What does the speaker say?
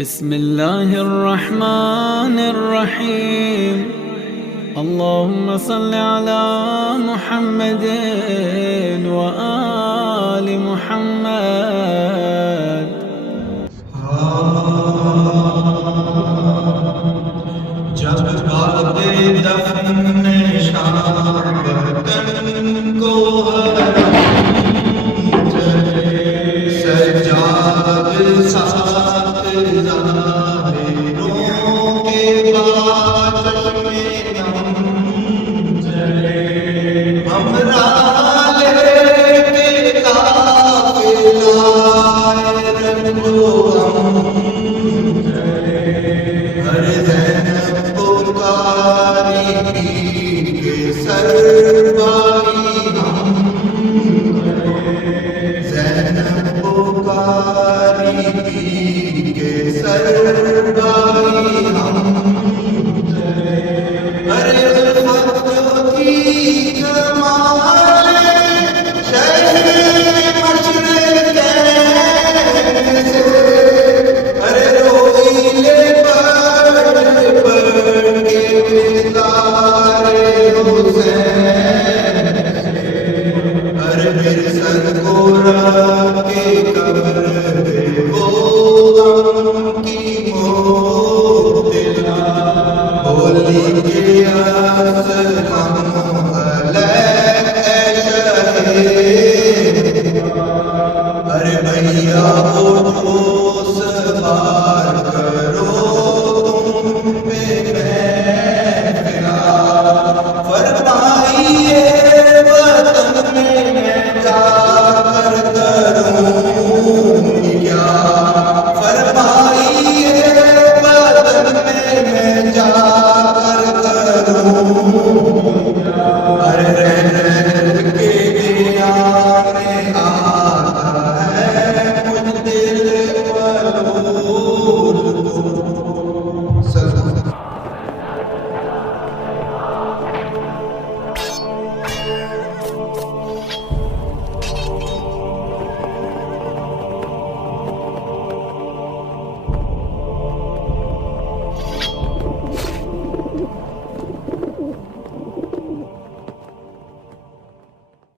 बिस्मिल्लाहिर्रहमानिर्रहीम। अल्लाहुम्मा सल्लि अला मुहम्मदिन व आलि मुहम्मद। जब बादे दफन शाबतन को सजाद साथ ज़ाहिरों के बाद में हम राले के काफिलाए रंगो हर ज़ैनब पुकारी के सरबाई हम ज़ैनब पुकारी के सरबाई हम अरे उल्फत की जमाले शहर मशरिक़ कैसे अरे रोईले के कब्र वो गम की मोतिला होली के आस